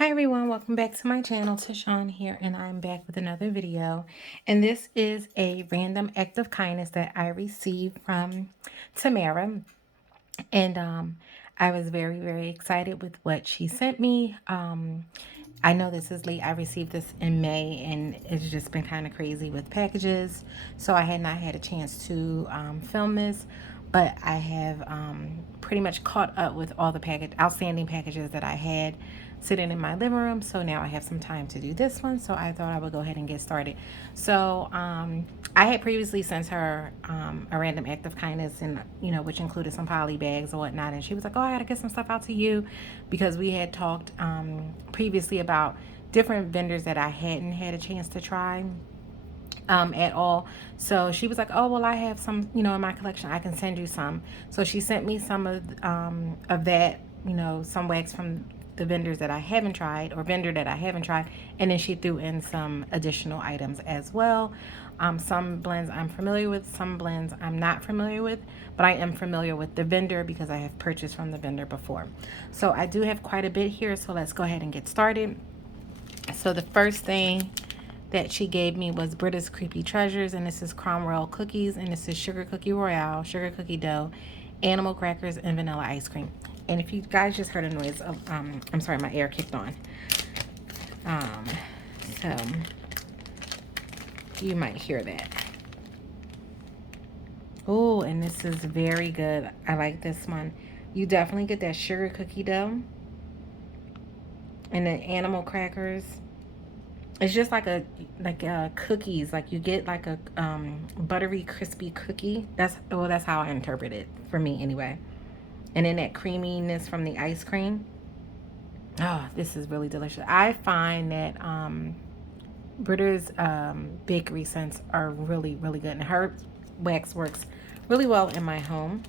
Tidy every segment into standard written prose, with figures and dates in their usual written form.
Hi everyone, welcome back to my channel. Tashawn here, and I'm back with another video. And this is a random act of kindness that I received from Tamara. And I was very excited with what she sent me. I know this is late. I received this in May, and it's just been kind of crazy with packages. So I had not had a chance to film this, but I have pretty much caught up with all the outstanding packages that I had sitting in my living room. So now I have some time to do this one. So I thought I would go ahead and get started. So I had previously sent her a random act of kindness, and which included some poly bags or whatnot. And she was like, "Oh, I gotta get some stuff out to you," because we had talked previously about different vendors that I hadn't had a chance to try at all. So she was like, "Oh, well, I have some, in my collection. I can send you some." So she sent me some of that, some wax from the vendors that I haven't tried, or vendor that I haven't tried, and then she threw in some additional items as well. Some blends I'm familiar with, some blends I'm not familiar with, but I am familiar with the vendor because I have purchased from the vendor before. So I do have quite a bit here, so let's go ahead and get started. So the first thing that she gave me was Britta's Creepy Treasures, and this is Cromwell cookies, and this is sugar cookie royale, sugar cookie dough, animal crackers, and vanilla ice cream. And if you guys just heard a noise of, I'm sorry, my air kicked on. So you might hear that. Oh, and this is very good. I like this one. You definitely get that sugar cookie dough and the animal crackers. It's just like cookies. Like you get like a buttery, crispy cookie. That's how I interpret it for me anyway. And then that creaminess from the ice cream. Oh, this is really delicious. I find that Britta's bakery scents are really good, and her wax works really well in my home.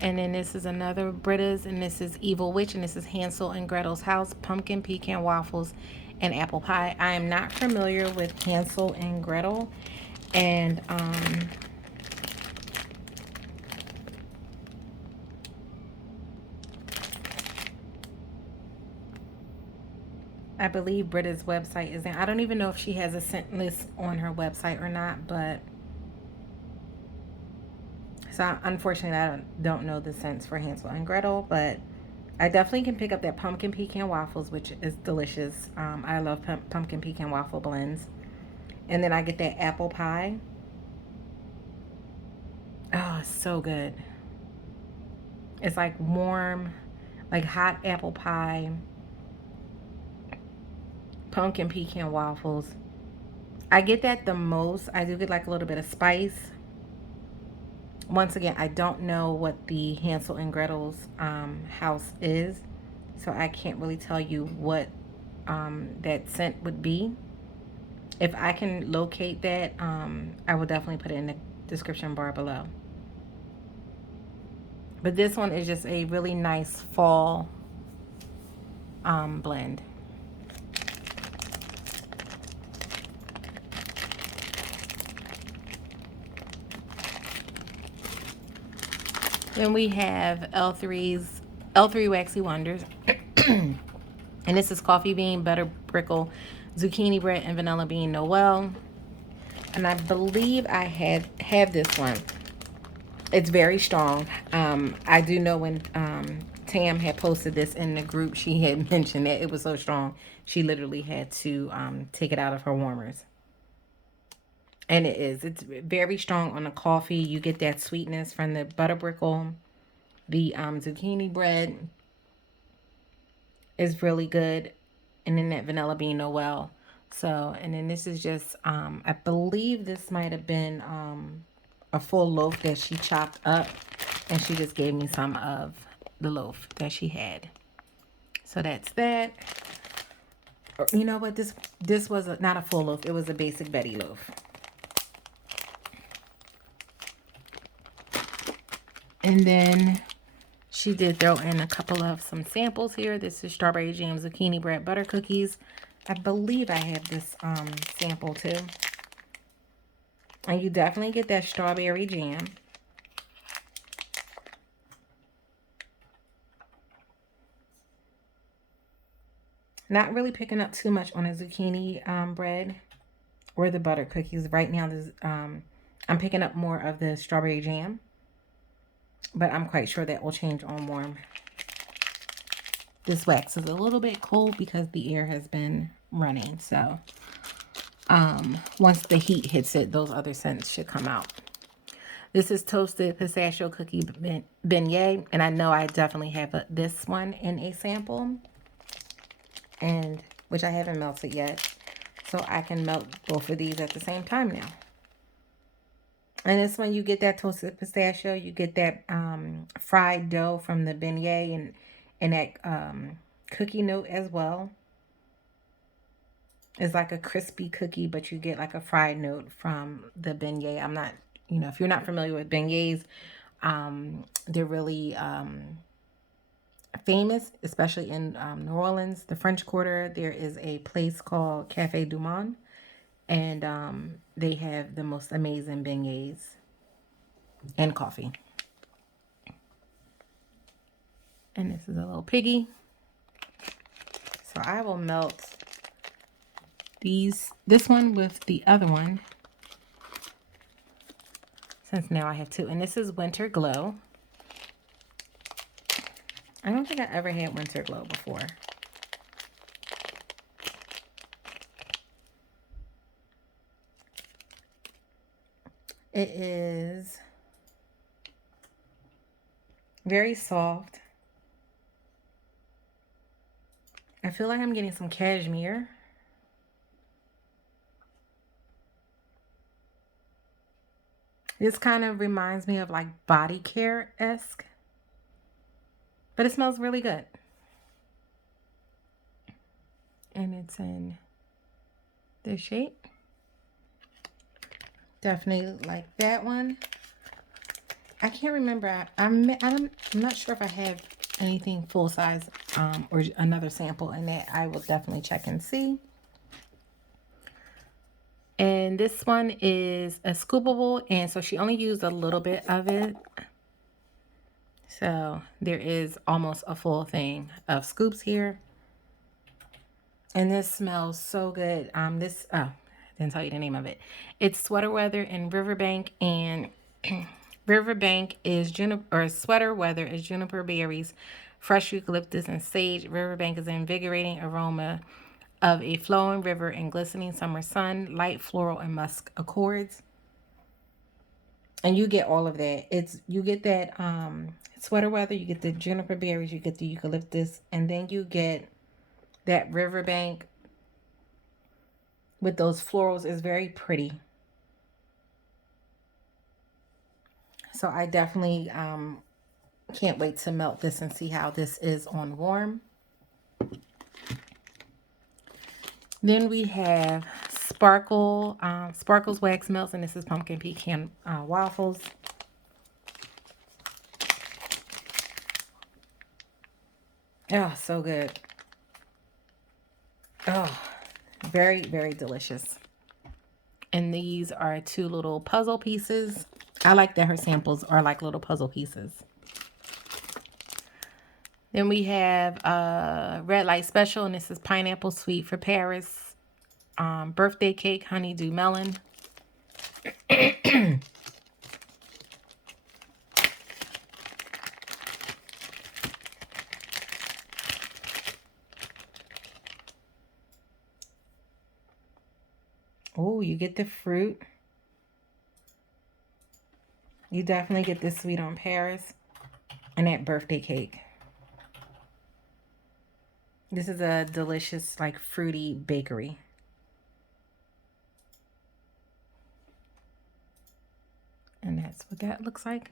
And then this is another Britta's, and this is Evil Witch, and this is Hansel and Gretel's House, pumpkin pecan waffles, and apple pie. I am not familiar with Hansel and Gretel, and I believe Britta's website is in. I don't even know if she has a scent list on her website or not, but so unfortunately I don't know the scents for Hansel and Gretel, but I definitely can pick up that pumpkin pecan waffles, which is delicious. I love pumpkin pecan waffle blends. And then I get that apple pie. Oh, it's so good. It's like warm, like hot apple pie, pumpkin pecan waffles. I get that the most. I do get like a little bit of spice. Once again, I don't know what the Hansel and Gretel's house is, so I can't really tell you what that scent would be. If I can locate that, I will definitely put it in the description bar below. But this one is just a really nice fall blend. Then we have L3 Waxy Wonders. And this is coffee bean, butter brickle, zucchini bread, and vanilla bean Noel. And I believe I have this one. It's very strong. I do know when Tam had posted this in the group, she had mentioned that it was so strong, she literally had to take it out of her warmers. And it is. It's very strong on the coffee. You get that sweetness from the butter brickle. The zucchini bread is really good. And then that vanilla bean Noel. So, and then this is just, I believe this might have been a full loaf that she chopped up. And she just gave me some of the loaf that she had. So that's that. You know what? This was not a full loaf. It was a basic Betty loaf. And then she did throw in a couple of some samples here. This is strawberry jam, zucchini bread, butter cookies. I believe I have this sample too. And you definitely get that strawberry jam. Not really picking up too much on the zucchini bread or the butter cookies. Right now, I'm picking up more of the strawberry jam. But I'm quite sure that will change on warm. This wax is a little bit cold because the air has been running. So once the heat hits it, those other scents should come out. This is toasted pistachio cookie beignet, and I know I definitely have this one in a sample, and which I haven't melted yet, so I can melt both of these at the same time now. And this one, you get that toasted pistachio, you get that fried dough from the beignet, and that cookie note as well. It's like a crispy cookie, but you get like a fried note from the beignet. I'm not, if you're not familiar with beignets, they're really famous, especially in New Orleans, the French Quarter. There is a place called Cafe du Monde, and they have the most amazing beignets and coffee. And this is a little piggy. So I will melt this one with the other one, since now I have two. And this is Winter Glow. I don't think I ever had Winter Glow before. It is very soft. I feel like I'm getting some cashmere. This kind of reminds me of like body care-esque, but it smells really good. And it's in this shape. Definitely like that one. I can't remember. I'm not sure if I have anything full size or another sample in that. I will definitely check and see. And this one is a scoopable, and so she only used a little bit of it. So there is almost a full thing of scoops here. And this smells so good. Didn't tell you the name of it. It's Sweater Weather in Riverbank, and Riverbank is Sweater Weather is juniper berries, fresh eucalyptus, and sage. Riverbank is an invigorating aroma of a flowing river and glistening summer sun, light floral and musk accords. And you get all of that. You get that Sweater Weather, you get the juniper berries, you get the eucalyptus, and then you get that Riverbank with those florals. Is very pretty. So I definitely can't wait to melt this and see how this is on warm. Then we have Sparkles Wax Melts, and this is pumpkin pecan waffles. Oh, so good. Oh, very, very delicious. And these are two little puzzle pieces. I like that her samples are like little puzzle pieces. Then we have Red Light Special, and this is Pineapple Sweet for Paris. Birthday Cake Honeydew Melon. Oh, you get the fruit. You definitely get this Sweet on Paris and that birthday cake. This is a delicious, like, fruity bakery. And that's what that looks like.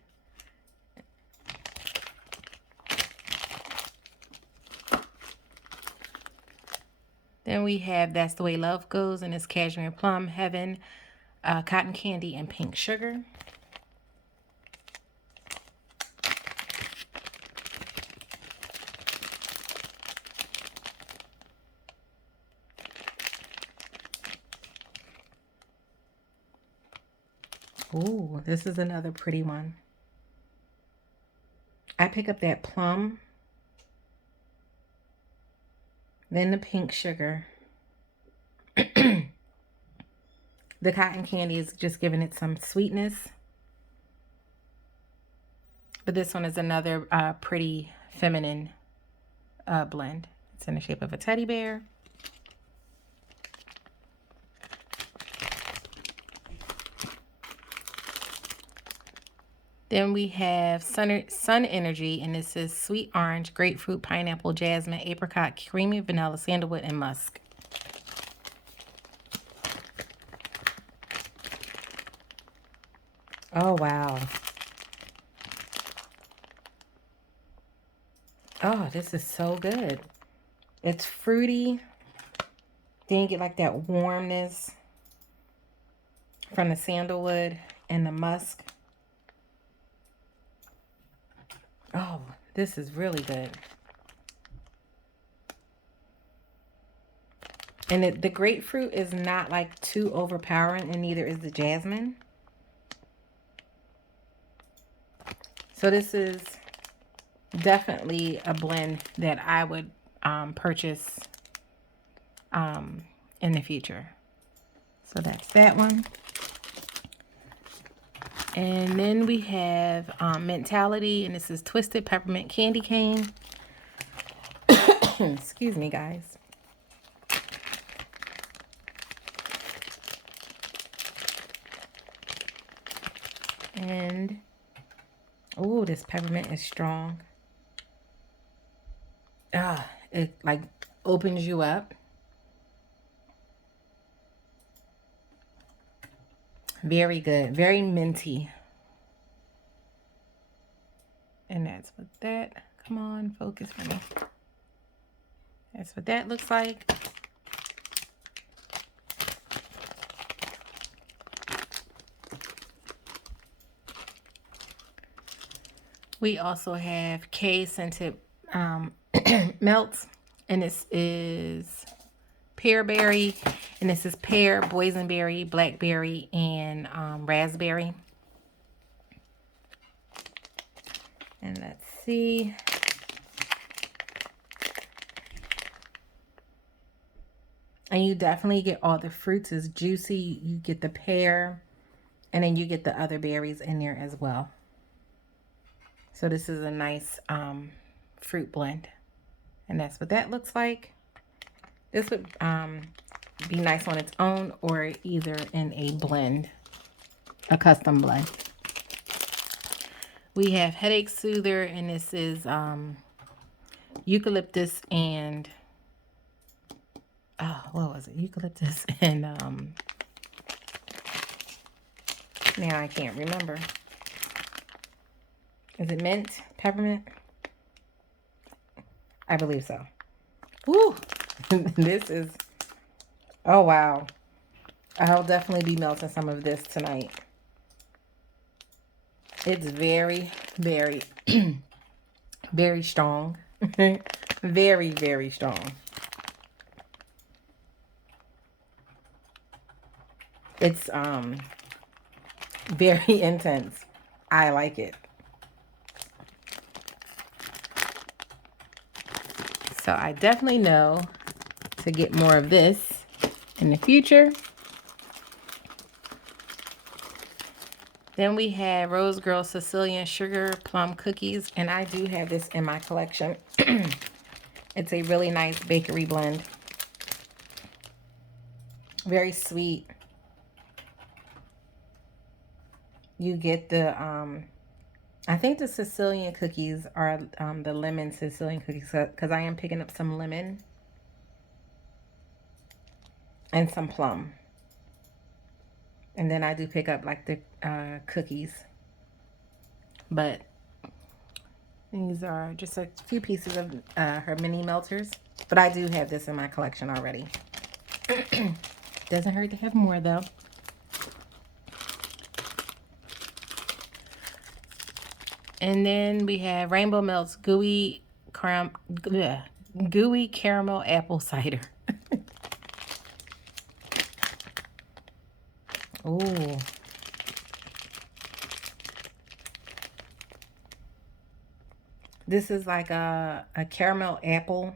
Then we have That's the Way Love Goes, and it's Cashmere, Plum, Heaven, Cotton Candy, and Pink Sugar. Ooh, this is another pretty one. I pick up that Plum. Then the pink sugar. The cotton candy is just giving it some sweetness. But this one is another pretty feminine blend. It's in the shape of a teddy bear. Then we have Sun Energy, and this is sweet orange, grapefruit, pineapple, jasmine, apricot, creamy vanilla, sandalwood, and musk. Oh, wow. Oh, this is so good. It's fruity. Then you get like that warmness from the sandalwood and the musk. Oh, this is really good. And the grapefruit is not like too overpowering, and neither is the jasmine. So this is definitely a blend that I would purchase in the future. So that's that one. And then we have Mentality, and this is Twisted Peppermint Candy Cane. Excuse me, guys. And, oh, this peppermint is strong. It like opens you up. Very good. Very minty. And that's what that, come on, focus for me. That's what that looks like. We also have Kae Scented Melts, and this is Pear Berry, and this is pear, boysenberry, blackberry, and raspberry. And let's see. And you definitely get all the fruits. It's juicy. You get the pear, and then you get the other berries in there as well. So this is a nice fruit blend. And that's what that looks like. This would be nice on its own, or either in a blend, a custom blend. We have Headache Soother, and this is Eucalyptus and, oh, what was it? Eucalyptus and, now I can't remember. Is it mint? Peppermint? I believe so. Woo! This is, oh wow. I'll definitely be melting some of this tonight. It's very, very, very strong. Very, very strong. It's very intense. I like it. So I definitely know to get more of this in the future. Then we have RoseGirls Sicilian Sugar Plum Cookies, and I do have this in my collection. It's a really nice bakery blend. Very sweet. You get the, I think the Sicilian cookies are the lemon Sicilian cookies, because I am picking up some lemon and some plum. And then I do pick up like the cookies. But these are just a few pieces of her mini melters. But I do have this in my collection already. Doesn't hurt to have more though. And then we have Rainbow Melts Gooey Caramel Apple Cider. Ooh. This is like a caramel apple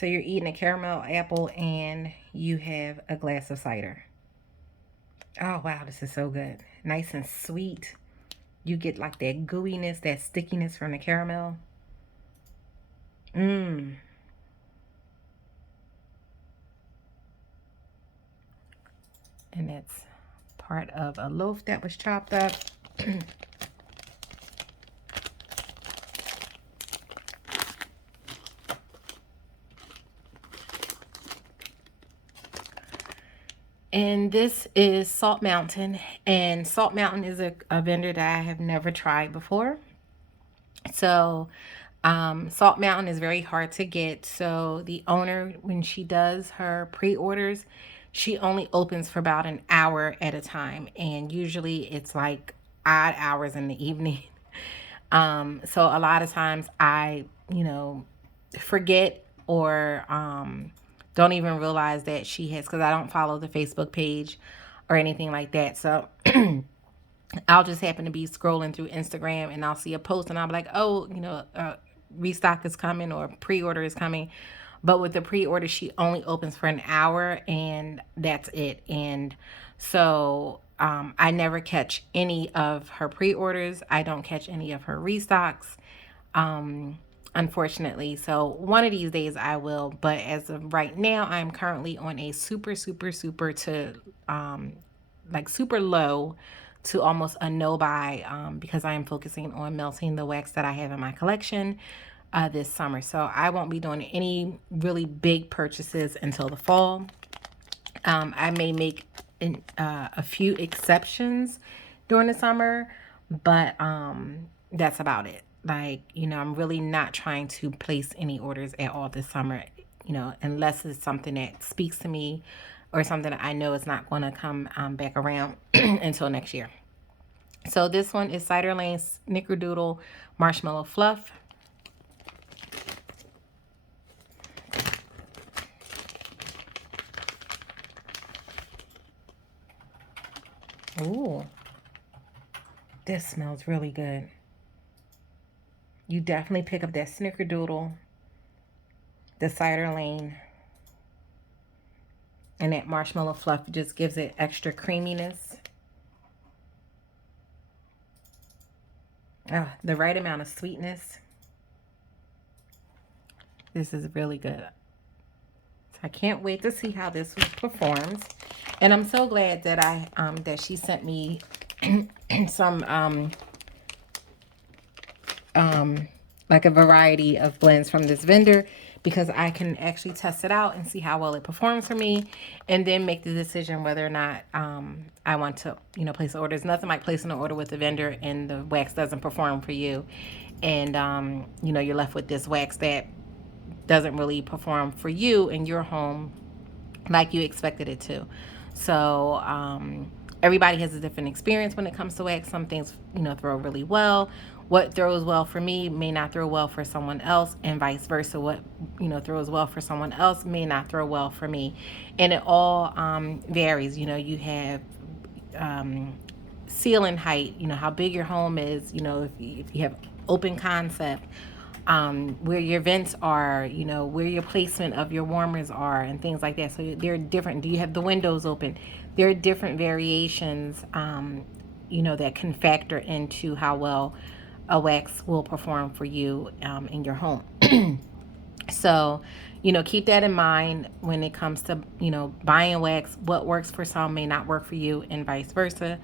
So you're eating a caramel apple and you have a glass of cider. Oh, wow, this is so good. Nice and sweet. You get like that gooiness, that stickiness from the caramel. Mmm. And that's part of a loaf that was chopped up. And this is Salt Mountain. And Salt Mountain is a vendor that I have never tried before. So Salt Mountain is very hard to get. So the owner, when she does her pre-orders, she only opens for about an hour at a time. And usually it's like odd hours in the evening. So a lot of times I, forget or don't even realize that she has, because I don't follow the Facebook page or anything like that. So I'll just happen to be scrolling through Instagram and I'll see a post and I'll be like, oh, restock is coming or pre-order is coming. But with the pre-order, she only opens for an hour and that's it. And so I never catch any of her pre-orders. I don't catch any of her restocks, unfortunately. So one of these days I will. But as of right now, I'm currently on a super, super, super to like super low to almost a no buy because I am focusing on melting the wax that I have in my collection this summer. So I won't be doing any really big purchases until the fall. I may make a few exceptions during the summer, but that's about it. Like, I'm really not trying to place any orders at all this summer, unless it's something that speaks to me or something that I know is not going to come back around until next year. So this one is Cider Lane Snickerdoodle Marshmallow Fluff. Ooh, this smells really good. You definitely pick up that Snickerdoodle, the Cider Lane, and that marshmallow fluff just gives it extra creaminess. The right amount of sweetness. This is really good. So I can't wait to see how this performs. And I'm so glad that that she sent me some like a variety of blends from this vendor, because I can actually test it out and see how well it performs for me and then make the decision whether or not I want to, place orders. Nothing like placing an order with a vendor and the wax doesn't perform for you. And, you're left with this wax that doesn't really perform for you in your home like you expected it to. So, everybody has a different experience when it comes to wax. Some things, throw really well. What throws well for me may not throw well for someone else, and vice versa. What, throws well for someone else may not throw well for me. And it all varies. You have ceiling height, how big your home is, if you have open concept, where your vents are, where your placement of your warmers are and things like that. So they're different. Do you have the windows open? There are different variations, that can factor into how well a wax will perform for you in your home. So, keep that in mind when it comes to, buying wax. What works for some may not work for you and vice versa.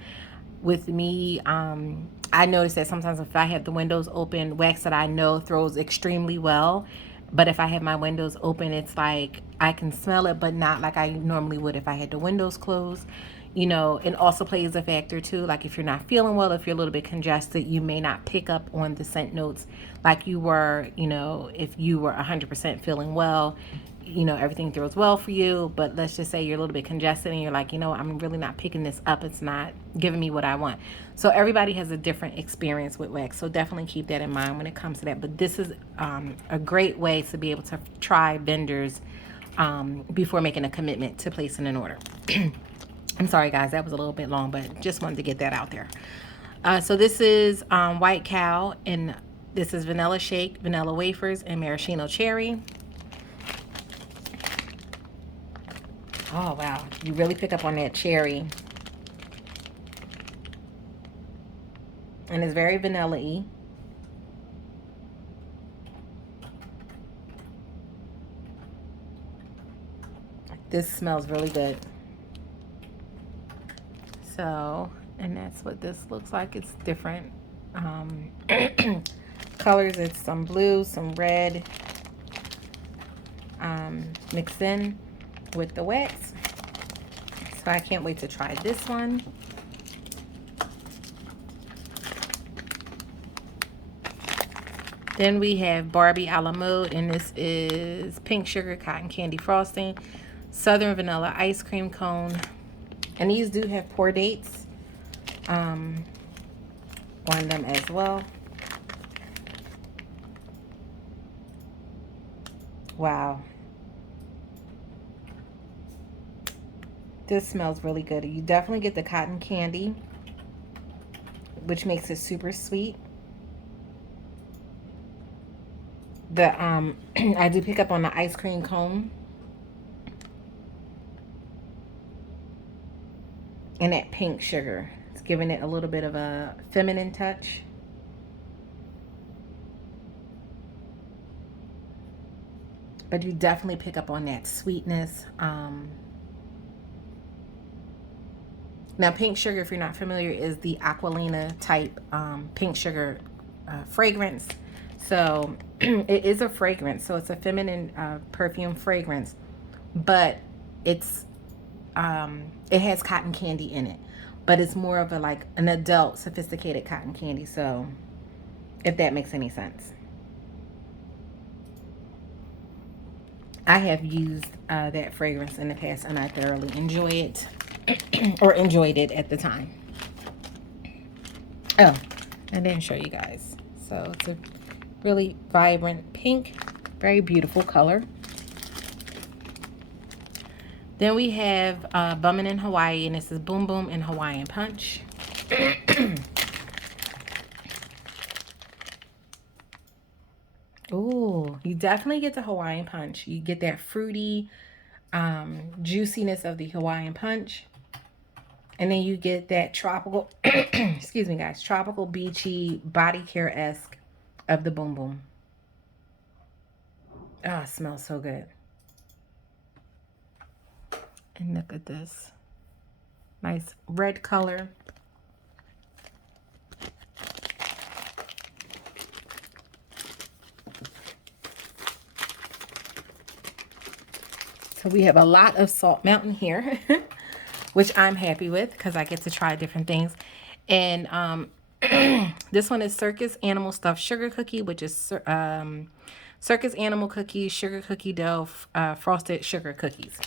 With me, I notice that sometimes if I have the windows open, wax that I know throws extremely well. But if I have my windows open, it's like I can smell it, but not like I normally would if I had the windows closed. It also plays a factor too. Like if you're not feeling well, if you're a little bit congested, you may not pick up on the scent notes like you were, if you were 100% feeling well. Everything throws well for you, but let's just say you're a little bit congested and you're like, I'm really not picking this up. It's not giving me what I want. So everybody has a different experience with wax. So definitely keep that in mind when it comes to that. But this is a great way to be able to try vendors before making a commitment to placing an order. I'm sorry, guys, that was a little bit long, but just wanted to get that out there. So this is White Cow, and this is vanilla shake, vanilla wafers, and maraschino cherry. Oh, wow. You really pick up on that cherry. And it's very vanilla-y. This smells really good. So, and that's what this looks like. It's different colors. It's some blue, some red, mixed in with the wax. So I can't wait to try this one. Then we have Barbie Alamo, and this is pink sugar cotton candy frosting, southern vanilla ice cream cone, and these do have pour dates on them as well. Wow. This smells really good. You definitely get the cotton candy, which makes it super sweet. The I do pick up on the ice cream cone. And that pink sugar. It's giving it a little bit of a feminine touch. But you definitely pick up on that sweetness. Now, pink sugar, if you're not familiar, is the Aqualina type pink sugar fragrance. So it is a fragrance. So it's a feminine perfume fragrance. But it's it has cotton candy in it. But it's more of a like an adult sophisticated cotton candy. So if that makes any sense. I have used that fragrance in the past and I thoroughly enjoy it. Or enjoyed it at the time. Oh, I didn't show you guys. So it's a really vibrant pink, very beautiful color. Then we have Bummin' in Hawaii, and this is Boom Boom in Hawaiian Punch. Ooh, you definitely get the Hawaiian Punch. You get that fruity juiciness of the Hawaiian Punch. And then you get that tropical, excuse me guys, tropical beachy body care-esque of the Boom Boom. Oh, it smells so good. And look at this. Nice red color. So we have a lot of Salt Mountain here. Which I'm happy with because I get to try different things. And this one is Circus Animal Stuffed Sugar Cookie, which is Circus Animal Cookies, Sugar Cookie Dough, Frosted Sugar Cookies.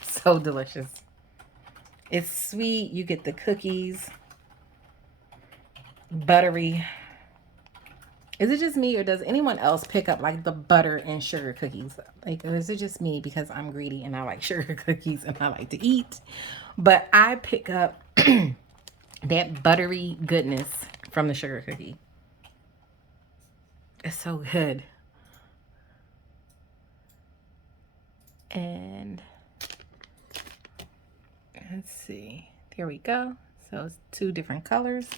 So delicious. It's sweet. You get the cookies. Buttery. Is it just me or does anyone else pick up like the butter and sugar cookies? Like, or is it just me because I'm greedy and I like sugar cookies and I like to eat? But I pick up that buttery goodness from the sugar cookie. It's so good. And let's see. Here we go. So it's two different colors.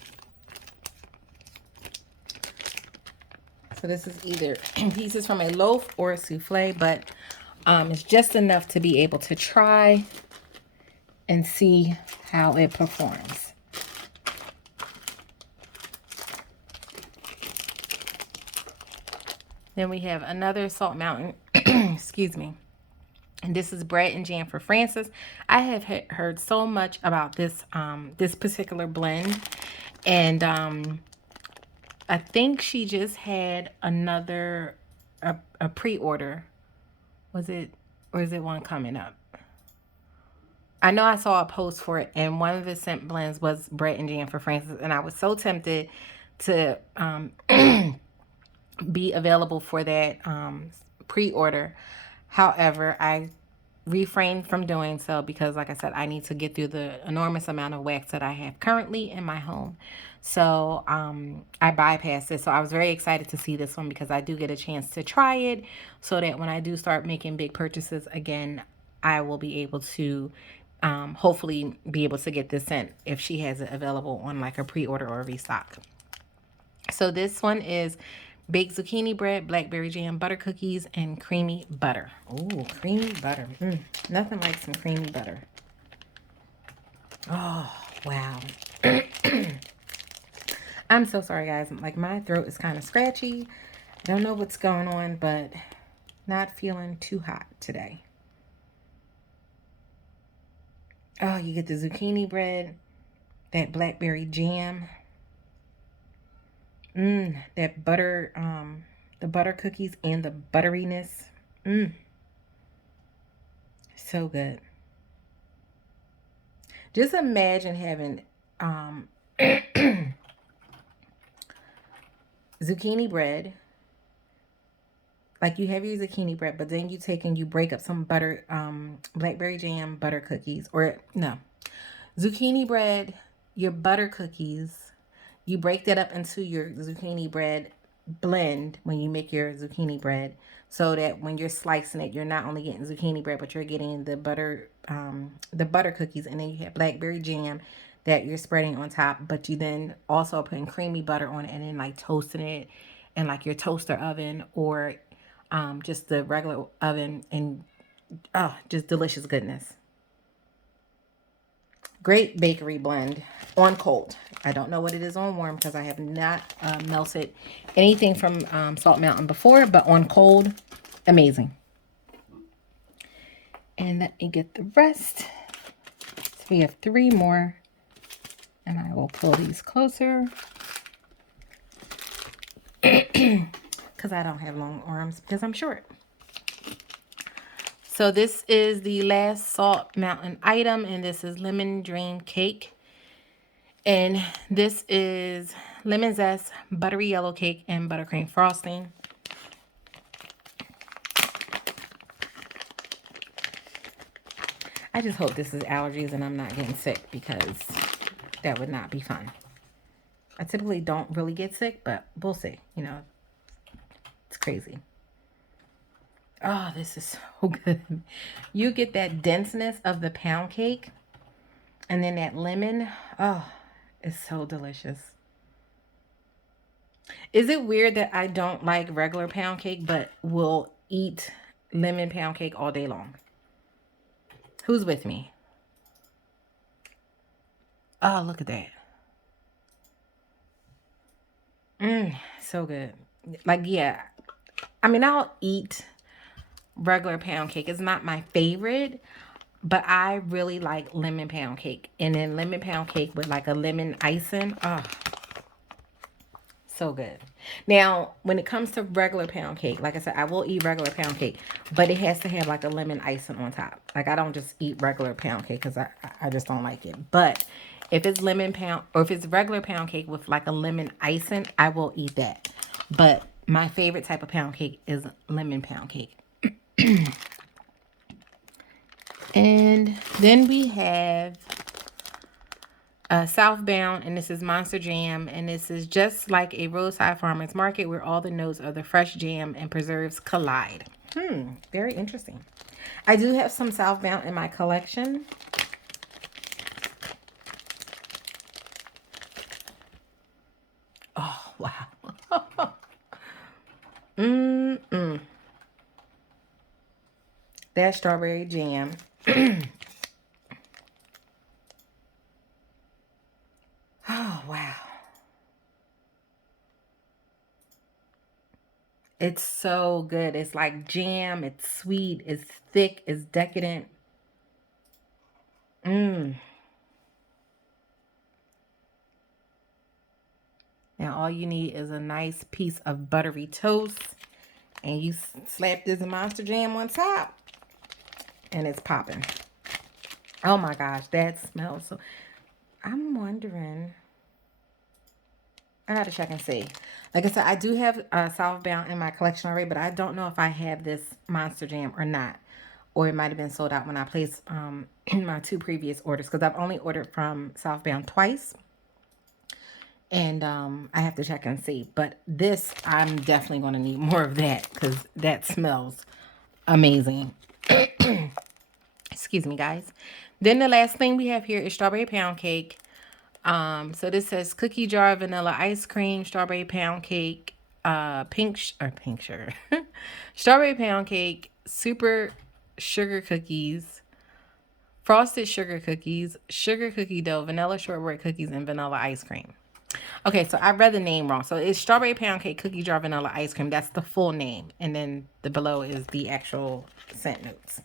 So this is either pieces from a loaf or a souffle, but it's just enough to be able to try and see how it performs. Then we have another Salt Mountain, excuse me. And this is Bread and Jam for Frances. I have heard so much about this this particular blend. And I think she just had another a pre-order. Was it, or is it one coming up? I know I saw a post for it, and one of the scent blends was Bread and Jam for Frances, and I was so tempted to be available for that pre-order. However, I refrain from doing so because, like I said, I need to get through the enormous amount of wax that I have currently in my home. So I bypassed it. So I was very excited to see this one because I do get a chance to try it so that when I do start making big purchases again, I will be able to hopefully be able to get this scent if she has it available on like a pre-order or a restock. So this one is baked zucchini bread, blackberry jam, butter cookies, and creamy butter. Ooh, creamy butter. Nothing like some creamy butter. Oh, wow. I'm so sorry, guys. Like, my throat is kind of scratchy. Don't know what's going on, but not feeling too hot today. Oh, you get the zucchini bread, that blackberry jam. That butter, the butter cookies and the butteriness. So good. Just imagine having zucchini bread. Like, you have your zucchini bread, but then you take and you break up some butter, blackberry jam, butter cookies, or no, zucchini bread, your butter cookies. You break that up into your zucchini bread blend when you make your zucchini bread, so that when you're slicing it, you're not only getting zucchini bread, but you're getting the butter cookies, and then you have blackberry jam that you're spreading on top, but you then also putting creamy butter on it and then like toasting it in like your toaster oven or just the regular oven, and just delicious goodness. Great bakery blend on cold. I don't know what it is on warm because I have not melted anything from Salt Mountain before, but on cold, amazing. And let me get the rest. So we have 3 more, and I will pull these closer because I don't have long arms because I'm short. So this is the last Salt Mountain item, and this is lemon dream cake. And this is lemon zest, buttery yellow cake, and buttercream frosting. I just hope this is allergies and I'm not getting sick because that would not be fun. I typically don't really get sick, but we'll see. You know, it's crazy. Oh, this is so good. You get that denseness of the pound cake and then that lemon. Oh, it's so delicious. Is it weird that I don't like regular pound cake but will eat lemon pound cake all day long? Who's with me? Oh, look at that. So good. Like, yeah. I mean, I'll eat regular pound cake. It's not my favorite, but I really like lemon pound cake. And then lemon pound cake with like a lemon icing. Oh, so good. Now, when it comes to regular pound cake, like I said, I will eat regular pound cake, but it has to have like a lemon icing on top. Like, I don't just eat regular pound cake because I just don't like it. But if it's lemon pound, or if it's regular pound cake with like a lemon icing, I will eat that. But my favorite type of pound cake is lemon pound cake. And then we have Southbound, and this is Monster Jam, and this is just like a roadside farmer's market where all the notes of the fresh jam and preserves collide. Very interesting. I do have some Southbound in my collection. Oh, wow. That strawberry jam. Oh, wow. It's so good. It's like jam. It's sweet. It's thick. It's decadent. Now all you need is a nice piece of buttery toast, and you slap this Monster Jam on top, and it's popping. Oh my gosh, that smells so... I'm wondering... I gotta check and see. Like I said, I do have Southbound in my collection already, but I don't know if I have this Monster Jam or not. or it might have been sold out when I placed my 2 previous orders, because I've only ordered from Southbound twice. And I have to check and see. But this, I'm definitely going to need more of that, because that smells amazing. Excuse me, guys. Then the last thing we have here is strawberry pound cake. So this says cookie jar vanilla ice cream, strawberry pound cake, pink sugar, strawberry pound cake, super sugar cookies, frosted sugar cookies, sugar cookie dough, vanilla shortbread cookies, and vanilla ice cream. Okay, so I read the name wrong. So it's strawberry pound cake, cookie jar, vanilla ice cream. That's the full name. And then the below is the actual scent notes.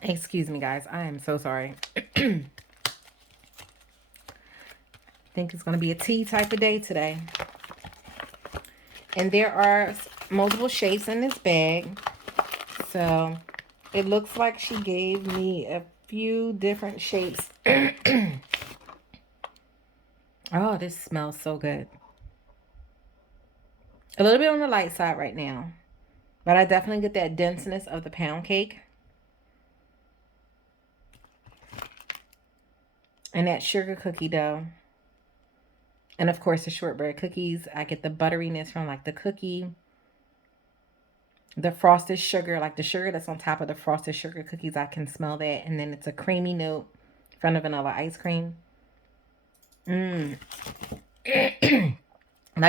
Excuse me, guys. I am so sorry. I think it's going to be a tea type of day today. And there are multiple shapes in this bag. So it looks like she gave me a few different shapes. Oh, this smells so good. A little bit on the light side right now, but I definitely get that denseness of the pound cake and that sugar cookie dough. And of course the shortbread cookies. I get the butteriness from like the cookie, the frosted sugar, like the sugar that's on top of the frosted sugar cookies. I can smell that. And then it's a creamy note from the vanilla ice cream. Like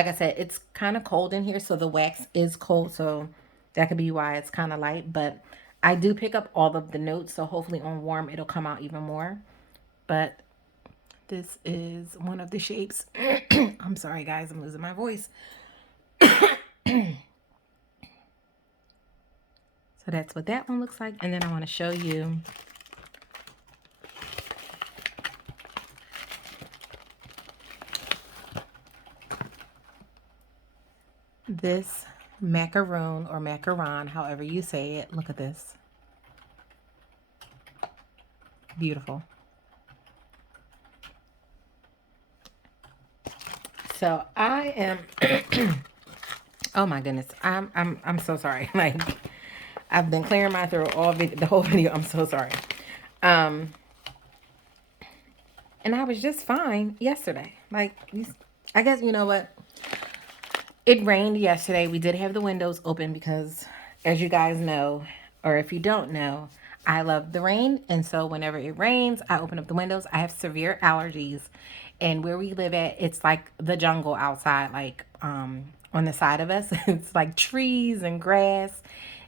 I said, it's kind of cold in here, so the wax is cold, so that could be why it's kind of light. But I do pick up all of the notes, so hopefully on warm it'll come out even more. But this is one of the shapes. I'm sorry, guys, I'm losing my voice. So that's what that one looks like. And then I want to show you this macaroon or macaron, however you say it. Look at this. Beautiful. So I am oh my goodness. I'm so sorry. Like, I've been clearing my throat the whole video. I'm so sorry. And I was just fine yesterday. Like, I guess, you know what? It rained yesterday. We did have the windows open because, as you guys know, or if you don't know, I love the rain. And so whenever it rains, I open up the windows. I have severe allergies. And where we live at, it's like the jungle outside, like on the side of us. It's like trees and grass.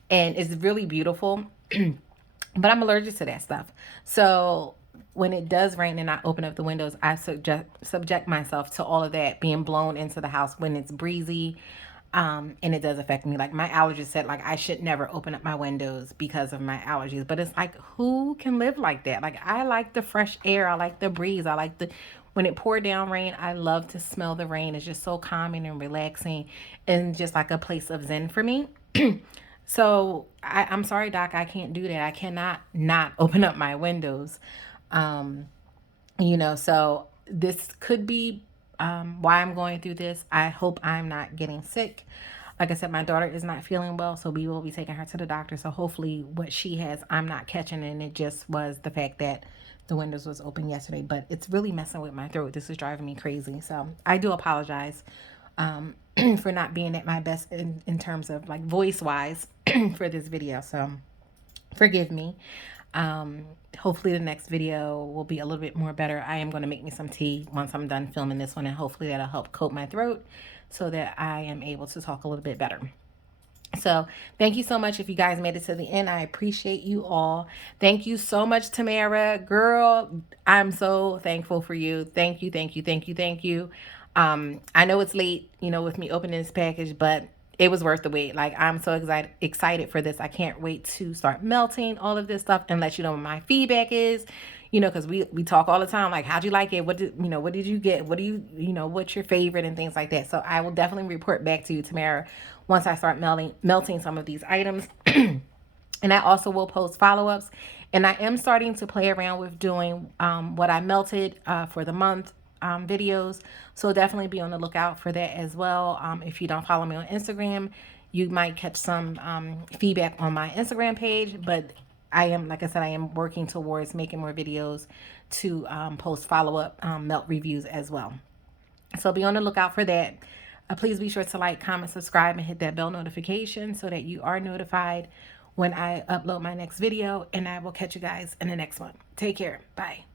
And it's really beautiful. But I'm allergic to that stuff. So when it does rain and I open up the windows, I subject myself to all of that being blown into the house when it's breezy. And it does affect me. Like, my allergist said, like, I should never open up my windows because of my allergies. But it's like, who can live like that? Like, I like the fresh air. I like the breeze. I like when it poured down rain, I love to smell the rain. It's just so calming and relaxing and just like a place of zen for me. So I'm sorry, Doc, I can't do that. I cannot not open up my windows. So this could be why I'm going through this. I hope I'm not getting sick. Like I said, my daughter is not feeling well, so we will be taking her to the doctor. So hopefully what she has, I'm not catching, and it just was the fact that the windows was open yesterday. But it's really messing with my throat. This is driving me crazy. So I do apologize for not being at my best in terms of like voice-wise for this video. So forgive me. Hopefully the next video will be a little bit more better. I am going to make me some tea once I'm done filming this one, and hopefully that'll help coat my throat so that I am able to talk a little bit better. So thank you so much if you guys made it to the end. I appreciate you all. Thank you so much, Tamara. Girl, I'm so thankful for you. Thank you, thank you, thank you, thank you. I know it's late, with me opening this package, but it was worth the wait. Like, I'm so excited for this. I can't wait to start melting all of this stuff and let you know what my feedback is. Because we talk all the time, like, how'd you like it? What did you get? What do what's your favorite and things like that. So I will definitely report back to you, Tamara, once I start melting some of these items. And I also will post follow-ups. And I am starting to play around with doing what I melted for the month videos. So definitely be on the lookout for that as well. If you don't follow me on Instagram, You might catch some feedback on my Instagram page, but I am, like I said, I am working towards making more videos to post follow-up melt reviews as well. So be on the lookout for that. Please be sure to like, comment, subscribe, and hit that bell notification so that you are notified when I upload my next video. And I will catch you guys in the next one. Take care. Bye.